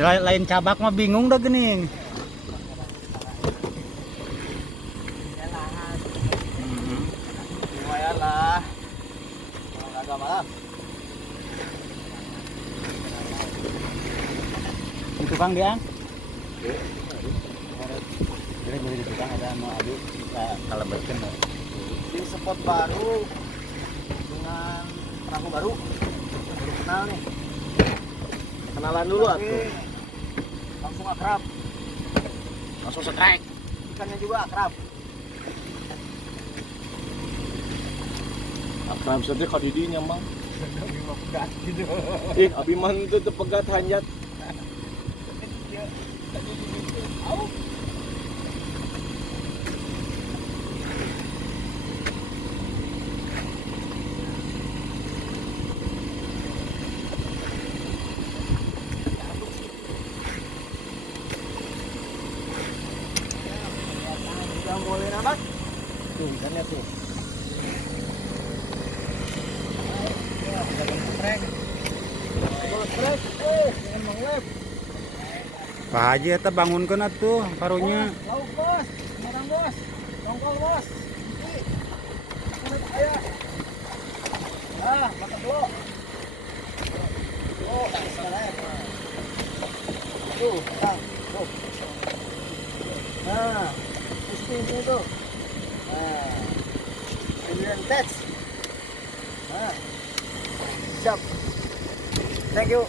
Lain cabak mah bingung dah gening. Lumayan lah. Kalau kagak malah. Itu Kang dia. Jadi boleh di tukang ada anu abi kalau berken. Di spot baru dengan perahu baru. Baru kenal nih. Kenalan dulu atuh. Langsung akrab. Langsung strike. Ikannya juga akrab. Akrab saja ka didinya mang. Abi man teu pegat hanjat. Udah mulai nambah. Tuh ikannya tuh. Jangan menglep. Pak Haji eta bangunkeun atuh karunya. Lauk bos, semarang bos, tongkol bos. Ayo. Makan dulu. Oh, sekarang. Tuh, tuh. Nah, ini tuh. Nah, pilihan tes. Nah, siap. Thank you.